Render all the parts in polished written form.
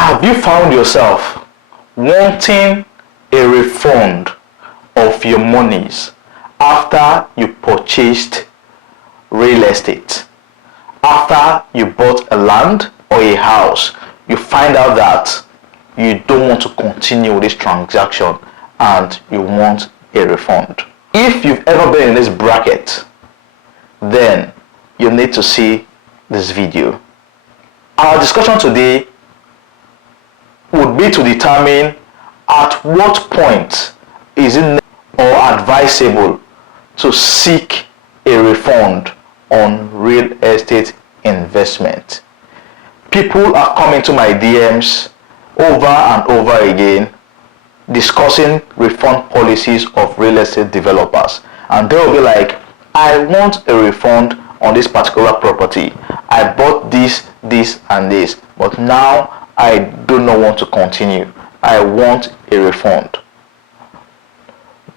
Have you found yourself wanting a refund of your monies after you purchased real estate? After you bought a land or a house, you find out that you don't want to continue with this transaction and you want a refund. If you've ever been in this bracket, then you need to see this video. Our discussion today would be to determine at what point is it or advisable to seek a refund on real estate investment. People are coming to my DMs over and over again discussing refund policies of real estate developers, and they'll be like, I want a refund on this particular property. I bought this and this, but now I do not want to continue. I want a refund.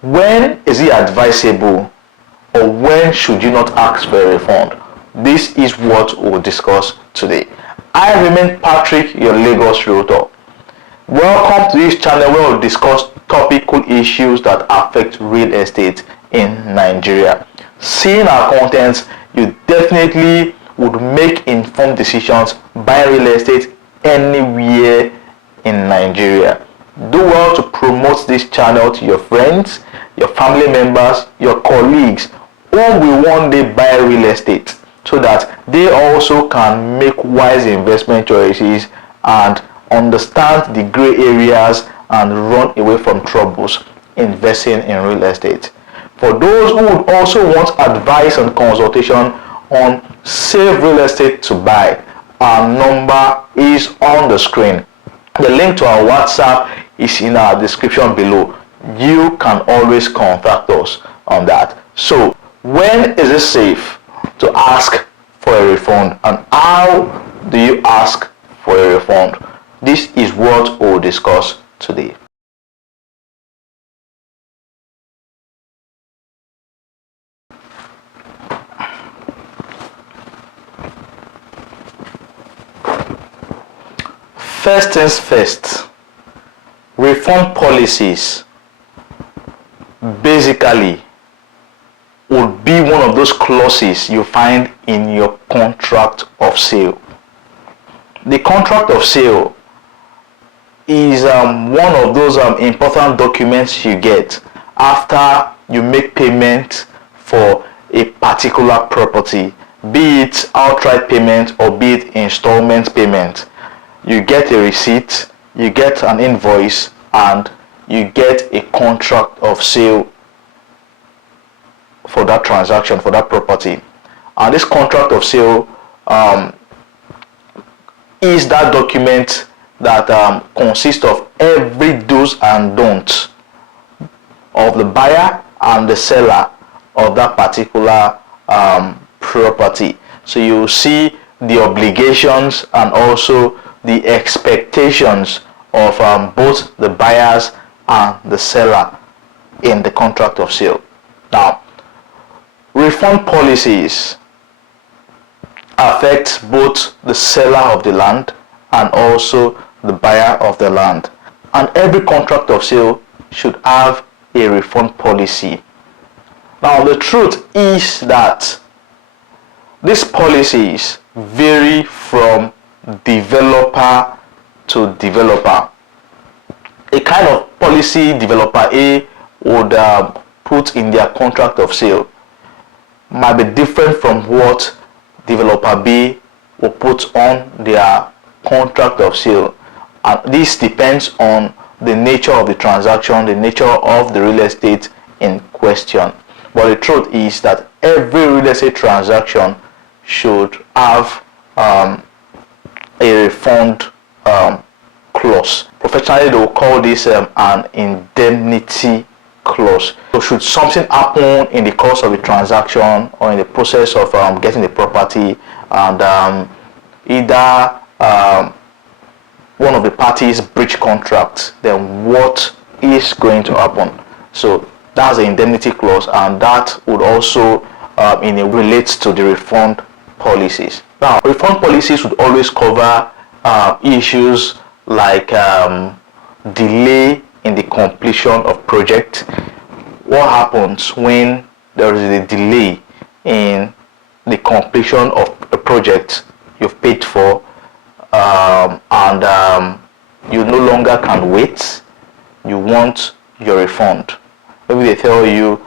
When is it advisable, or when should you not ask for a refund? This is what we'll discuss today. I remain Patrick, your Lagos Realtor. Welcome to this channel where we'll discuss topical issues that affect real estate in Nigeria. Seeing our contents, you definitely would make informed decisions buying real estate anywhere in Nigeria. Do well to promote this channel to your friends, your family members, your colleagues who will one day buy real estate, so that they also can make wise investment choices and understand the gray areas and run away from troubles investing in real estate. For those who would also want advice and consultation on safe real estate to buy, our number is on the screen. The link to our WhatsApp is in our description below. You can always contact us on that. So, when is it safe to ask for a refund, and how do you ask for a refund? This is what we'll discuss today. First things first, refund policies basically would be one of those clauses you find in your contract of sale. The contract of sale is one of those important documents you get after you make payment for a particular property, be it outright payment or be it installment payment. You get a receipt, you get an invoice, and you get a contract of sale for that transaction, for that property. And this contract of sale is that document that consists of every do's and don'ts of the buyer and the seller of that particular property. So you see the obligations and also the expectations of both the buyers and the seller in the contract of sale. Now, refund policies affect both the seller of the land and also the buyer of the land, and every contract of sale should have a refund policy. Now, the truth is that these policies vary from developer to developer. A kind of policy developer A would put in their contract of sale might be different from what developer B will put on their contract of sale, and this depends on the nature of the transaction, the nature of the real estate in question. But the truth is that every real estate transaction should have a refund clause. Professionally, they will call this an indemnity clause. So should something happen in the course of a transaction or in the process of getting the property, and either one of the parties breach contract, then what is going to happen? So that's the indemnity clause, and that would also relates to the refund policies. Now, refund policies would always cover issues like delay in the completion of project. What happens when there is a delay in the completion of a project you've paid for, and you no longer can wait? You want your refund. Maybe they tell you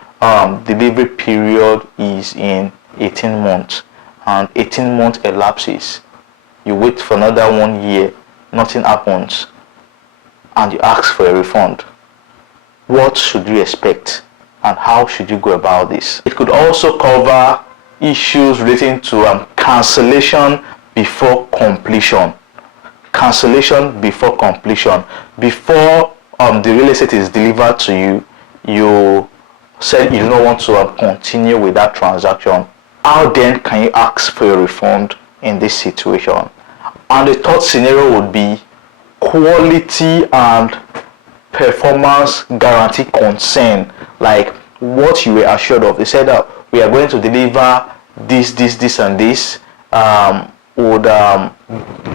delivery period is in 18 months, and 18 months elapses. You wait for another 1 year, nothing happens, and you ask for a refund. What should you expect, and how should you go about this? It could also cover issues relating to cancellation before completion. Cancellation before completion. Before the real estate is delivered to you, you said you don't want to continue with that transaction. How then can you ask for a refund in this situation? And the third scenario would be quality and performance guarantee concern, like what you were assured of. They said that we are going to deliver this, and this. Would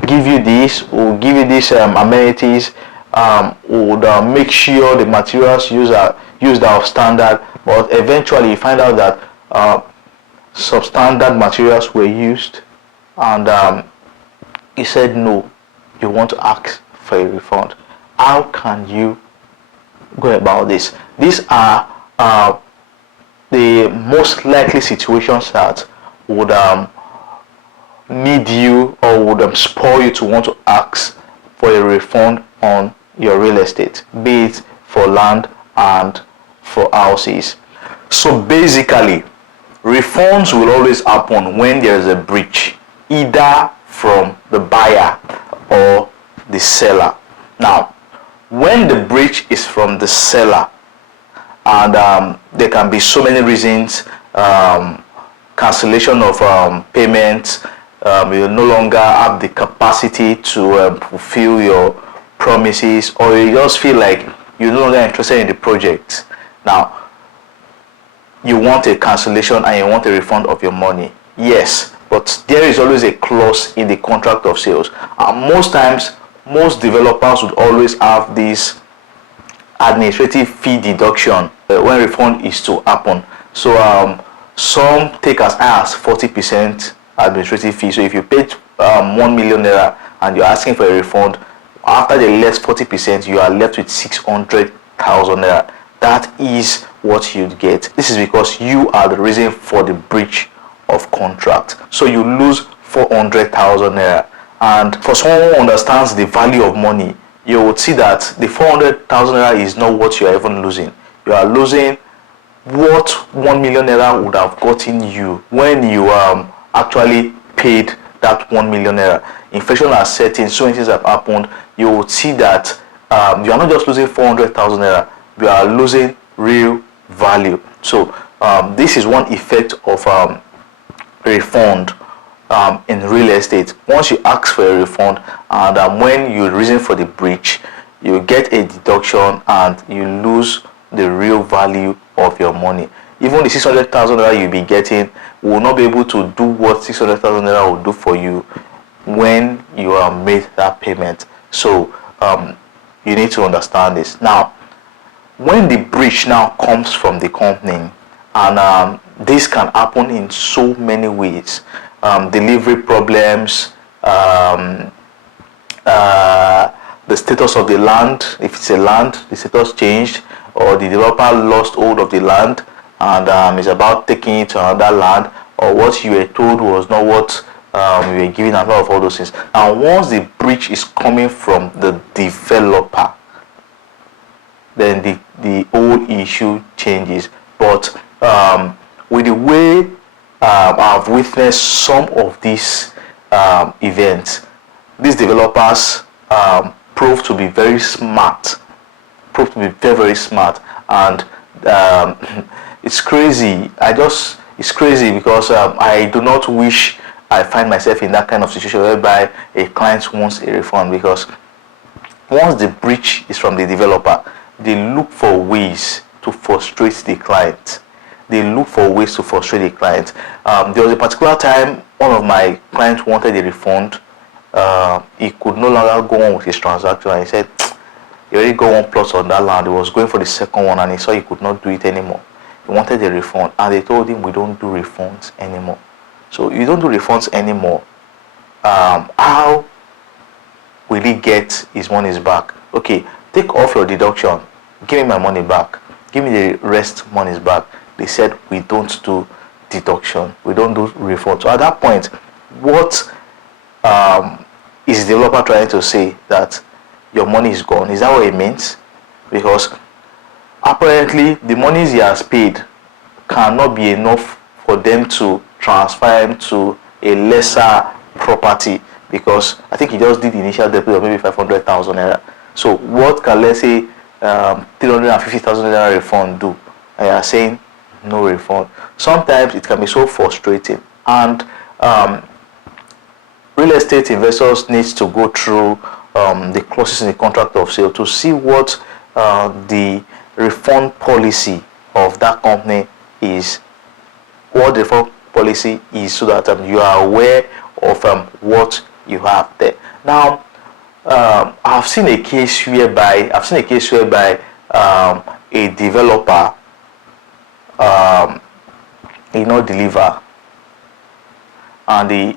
give you this, would give you these amenities, would make sure the materials used are of standard, but eventually you find out that substandard materials were used, and you said no, you want to ask for a refund. How can you go about this? These are the most likely situations that would need you or would spur you to want to ask for a refund on your real estate, be it for land and for houses. So basically, refunds will always happen when there is a breach, either from the buyer or the seller. Now, when the breach is from the seller, and there can be so many reasons, cancellation of payments, you no longer have the capacity to fulfill your promises, or you just feel like you're no longer interested in the project. Now, you want a cancellation and you want a refund of your money. Yes, but there is always a clause in the contract of sales. And most times, most developers would always have this administrative fee deduction when refund is to happen. So some take as high as 40% administrative fee. So if you paid 1 million naira and you're asking for a refund, after the less 40%, you are left with 600,000 naira. That is what you'd get. This is because you are the reason for the breach of contract. So you lose 400,000 naira. And for someone who understands the value of money, you would see that the 400,000 naira is not what you are even losing. You are losing what 1 million naira would have gotten you when you actually paid that 1 million naira. Inflation has set in, so many things have happened. You would see that you are not just losing 400,000 naira, you are losing real value. So this is one effect of refund in real estate. Once you ask for a refund, and when you reason for the breach, you get a deduction and you lose the real value of your money. Even the 600,000 naira you'll be getting will not be able to do what 600,000 naira will do for you when you made that payment. So you need to understand this. Now, when the breach now comes from the company, and this can happen in so many ways, delivery problems, the status of the land, if it's a land, the status changed, or the developer lost hold of the land and is about taking it to another land, or what you were told was not what you were given, and all those things. And once the breach is coming from the developer, then the whole issue changes. But with the way I've witnessed some of these events, these developers prove to be very smart, very smart, and it's crazy. It's crazy because I do not wish I find myself in that kind of situation whereby a client wants a refund, because once the breach is from the developer, they look for ways to frustrate the client. There was a particular time one of my clients wanted a refund, he could no longer go on with his transaction, and he said he already got one plot on that land. He was going for the second one, and he saw he could not do it anymore. He wanted a refund, and they told him, we don't do refunds anymore. So you don't do refunds anymore. How will he get his monies back? Okay, take off your deduction, give me my money back, give me the rest monies back. They said, we don't do deduction, we don't do refund. So at that point, what is the developer trying to say? That your money is gone? Is that what it means? Because apparently the monies he has paid cannot be enough for them to transfer him to a lesser property, because I think he just did the initial deposit of maybe 500,000 naira. So what can, let's say, 350,000 naira refund do? And you are saying no refund. Sometimes it can be so frustrating, and real estate investors need to go through the clauses in the contract of sale to see what the refund policy of that company is, what the refund policy is, so that you are aware of what you have there. Now, I've seen a case whereby a developer did not deliver, and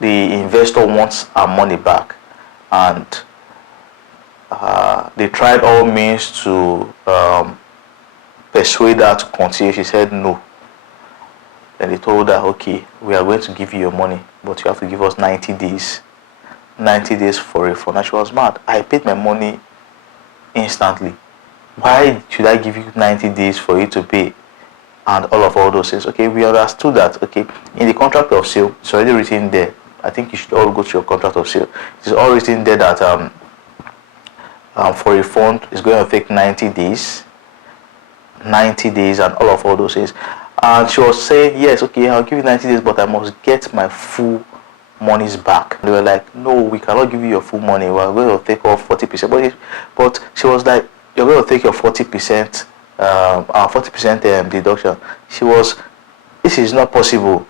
the investor wants our money back, and they tried all means to persuade her to continue. She said no. Then they told her, okay, we are going to give you your money, but you have to give us 90 days. 90 days for refund. And she was mad. I paid my money instantly. Why should I give you 90 days for you to pay? And all those things. Okay, we understood that. Okay, in the contract of sale, it's already written there. I think you should all go to your contract of sale. It's all written there that for refund, it's going to take 90 days. 90 days and all those things. And she was saying, yes, okay, I'll give you 90 days, but I must get my full monies back. They were like, no, we cannot give you your full money. We're going to take off 40%. But she was like, you're going to take your 40%, 40% deduction. This is not possible.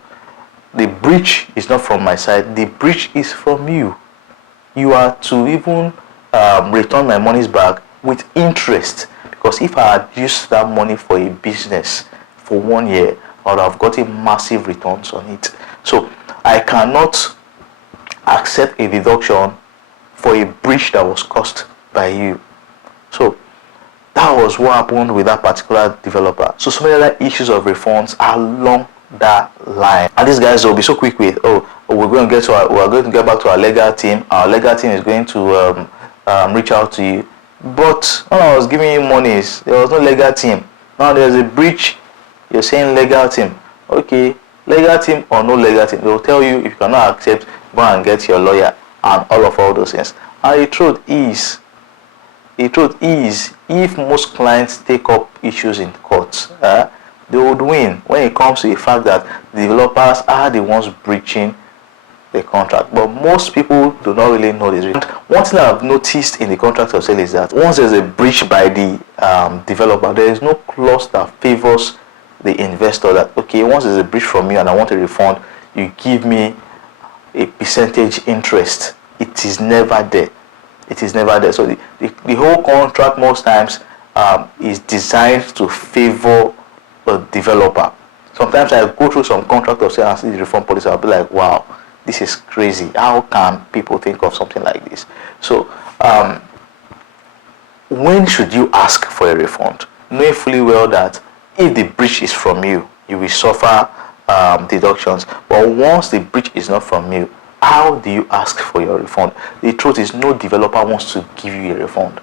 The breach is not from my side. The breach is from you. You are to even return my monies back with interest. Because if I had used that money for a business for 1 year, I would have gotten massive returns on it. So I cannot accept a deduction for a breach that was caused by you. So that was what happened with that particular developer. So many other issues of refunds along that line. And these guys will be so quick with, we're going to get back to our legal team. Our legal team is going to reach out to you. But when I was giving you monies, there was no legal team. Now there's a breach, you're saying legal team. Okay, legal team or no legal team, they'll tell you if you cannot accept, go and get your lawyer and all those things. And the truth is, if most clients take up issues in courts, they would win when it comes to the fact that the developers are the ones breaching the contract. But most people do not really know this. And one thing I've noticed in the contract of sale is that once there's a breach by the developer, there is no clause that favors the investor that, okay, once there's a breach from you and I want a refund, you give me a percentage interest. It is never there. It is never there. So the whole contract most times is designed to favor the developer. Sometimes I go through some contract of sale and see the refund policy, I'll be like, wow, this is crazy. How can people think of something like this? So when should you ask for a refund? Knowing fully well that if the breach is from you, you will suffer deductions. But once the breach is not from you, how do you ask for your refund? The truth is, no developer wants to give you a refund.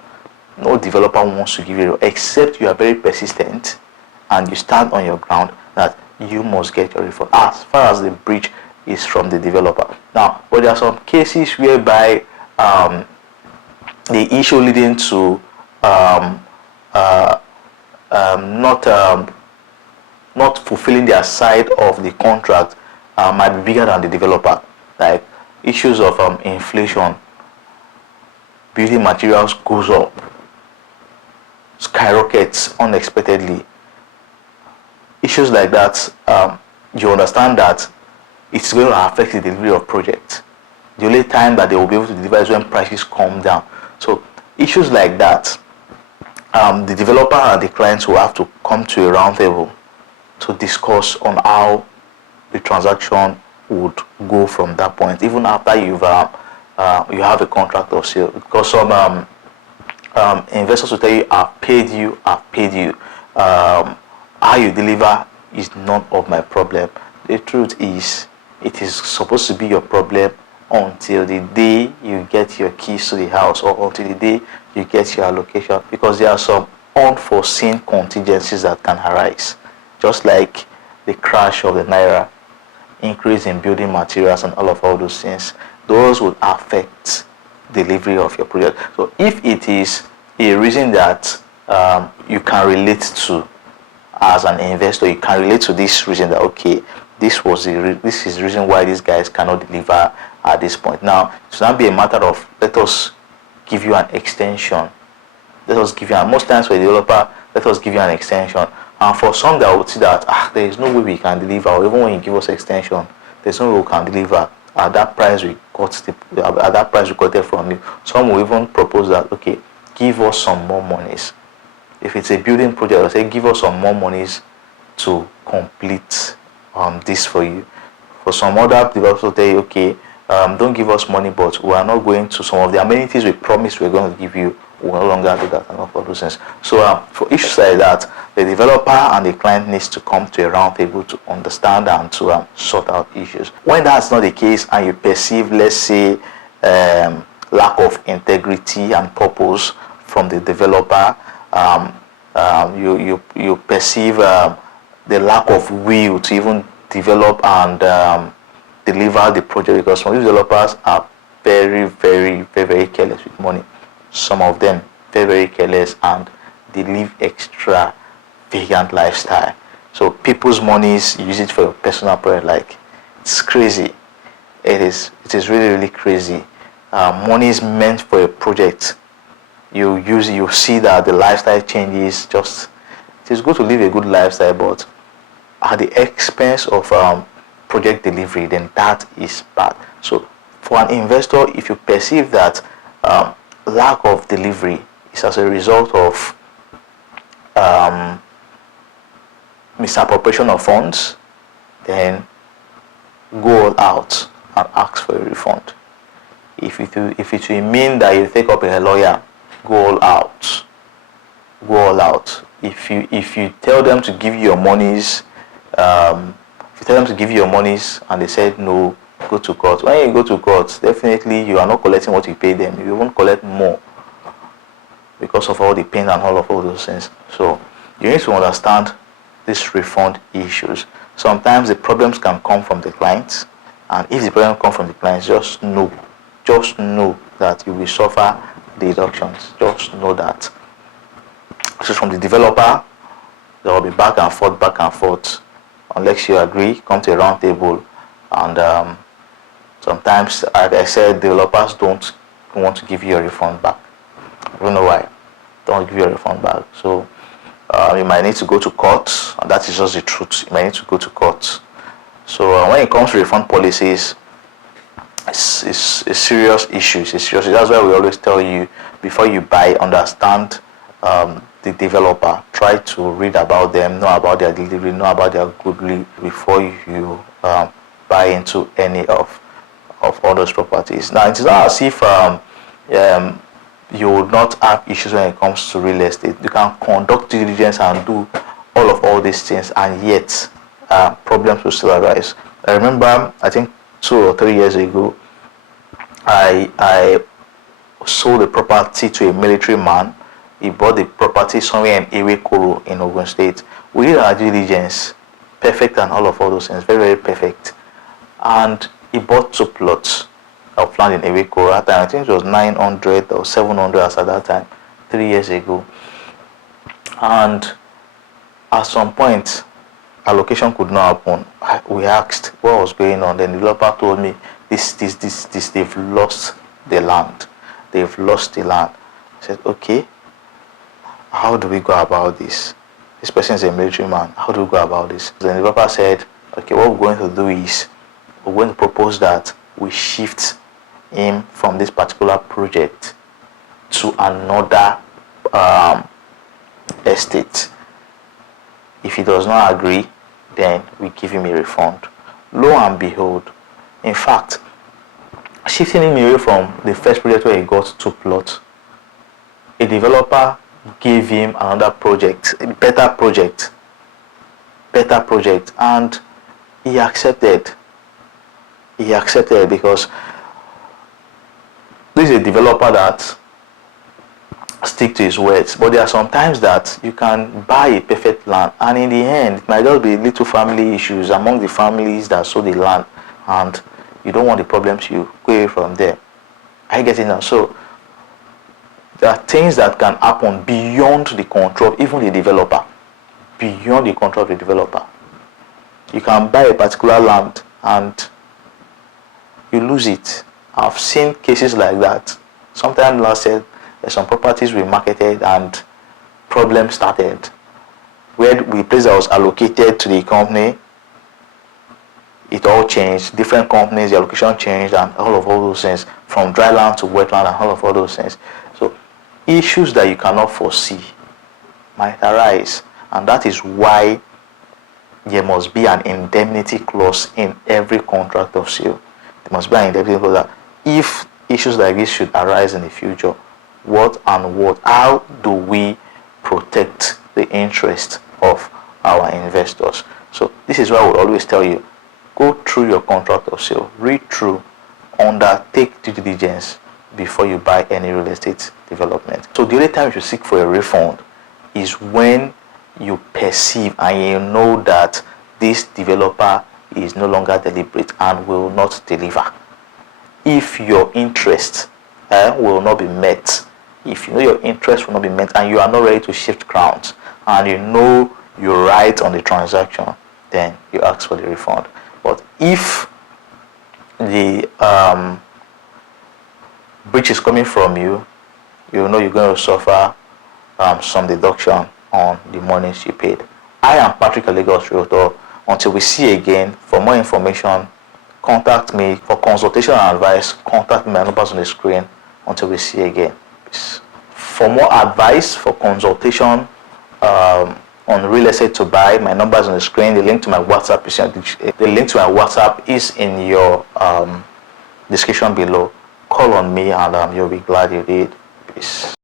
No developer wants to give you a refund, except you are very persistent and you stand on your ground that you must get your refund as far as the breach is from the developer. Now, but there are some cases whereby the issue leading to not fulfilling their side of the contract might be bigger than the developer, like issues of inflation, building materials goes up, skyrockets unexpectedly. Issues like that, you understand that it's going to affect the delivery of projects. The only time that they will be able to deliver is when prices come down. So issues like that, the developer and the clients will have to come to a round table to discuss on how the transaction would go from that point, even after you have a contract of sale. Because some investors will tell you, I've paid you. How you deliver is none of my problem. The truth is, it is supposed to be your problem until the day you get your keys to the house, or until the day you get your allocation, because there are some unforeseen contingencies that can arise, just like the crash of the naira, increase in building materials, and all those things. Those would affect delivery of your project. So if it is a reason that you can relate to as an investor, you can relate to this reason that, okay, this is the reason why these guys cannot deliver at this point. Now, it should not be a matter of, let us give you an extension. Let us give you, and most times for a developer, let us give you an extension. And for some that would see that there is no way we can deliver, or even when you give us extension, there's no way we can deliver at that price we got it from you. Some will even propose that, okay, give us some more monies. If it's a building project, I'll say give us some more monies to complete this for you. For some other developers, will tell you, okay, don't give us money, but we are not going to, some of the amenities we promised we're going to give you, we no longer do that, and all those things. So for each side, that the developer and the client needs to come to a round table to understand and to sort out issues. When that's not the case, and you perceive, let's say, lack of integrity and purpose from the developer, you perceive the lack of will to even develop and deliver the project, because some of these developers are very, very, very, very careless with money. Some of them very, very careless, and they live extra vagant lifestyle. So people's monies, use it for your personal project. Like, it's crazy. It is really, really crazy. Money is meant for a project. You see that the lifestyle changes. Just, it is good to live a good lifestyle, but at the expense of project delivery, then that is bad. So for an investor, if you perceive that lack of delivery is as a result of misappropriation of funds, then go all out and ask for a refund. If it will mean that you take up a lawyer, go all out. Go all out. If you tell them to give you your monies, and they said no, go to court. When you go to court, definitely you are not collecting what you pay them. You won't collect more because of all the pain and all those things. So you need to understand these refund issues. Sometimes the problems can come from the clients, and if the problem comes from the clients, just know that you will suffer deductions. Just know that. So from the developer, there will be back and forth. Unless you agree, come to a round table. And sometimes, like I said, developers don't want to give you a refund back. I don't know why. Don't give you a refund back. So you might need to go to court, and that is just the truth. You might need to go to court. So when it comes to refund policies, it's a serious issue. That's why we always tell you, before you buy, understand the developer. Try to read about them, know about their delivery, know about their goodwill before you buy into any of all those properties. Now, it's not as if you would not have issues when it comes to real estate. You can conduct due diligence and do all these things, and yet problems will still arise. I remember, I think 2 or 3 years ago, I sold a property to a military man. He bought the property somewhere in Iwekoro in Ogun State. We did our due diligence, perfect, and all those things, very, very perfect. And he bought 2 plots of land in Iwekoro. At that time, I think it was 900 or 700 as at that time, 3 years ago. And at some point, allocation could not happen. We asked what was going on. Then the developer told me, this, they've lost the land. They've lost the land. I said, okay, how do we go about this? This person is a military man. How do we go about this? The developer said, okay, what we're going to do is, we're going to propose that we shift him from this particular project to another estate. If he does not agree, then we give him a refund. Lo and behold, in fact, shifting him away from the first project where he got 2 plots, a developer gave him another project, a better project, and he accepted. He accepted because this is a developer that stick to his words. But there are some times that you can buy a perfect land, and in the end it might just be little family issues among the families that sold the land, and you don't want the problems, you go away from there. I get it now. So there are things that can happen beyond the control of even the developer. Beyond the control of the developer. You can buy a particular land and you lose it. I've seen cases like that. Sometime last year, some properties were marketed and problems started. Where the place that was allocated to the company, it all changed. Different companies, the allocation changed, and all those things, from dry land to wetland, and all those things. So issues that you cannot foresee might arise, and that is why there must be an indemnity clause in every contract of sale. There must be an indemnity clause that if issues like this should arise in the future, how do we protect the interest of our investors? So this is why I would always tell you, go through your contract of sale, read through, undertake due diligence before you buy any real estate development. So the only time you should seek for a refund is when you perceive and you know that this developer is no longer deliberate and will not deliver. If your interest will not be met, if you know your interest will not be met and you are not ready to shift grounds and you know you're right on the transaction, then you ask for the refund. But if the breach is coming from you, you know you're going to suffer some deduction on the monies you paid. I am Patrick, a Lagos Realtor. Until we see again, for more information, contact me. For consultation and advice, contact me. My numbers on the screen. Until we see again. Peace. For more advice, for consultation on real estate to buy, my numbers on the screen. The link to my WhatsApp is in your description below. Call on me and you'll be glad you did. Peace.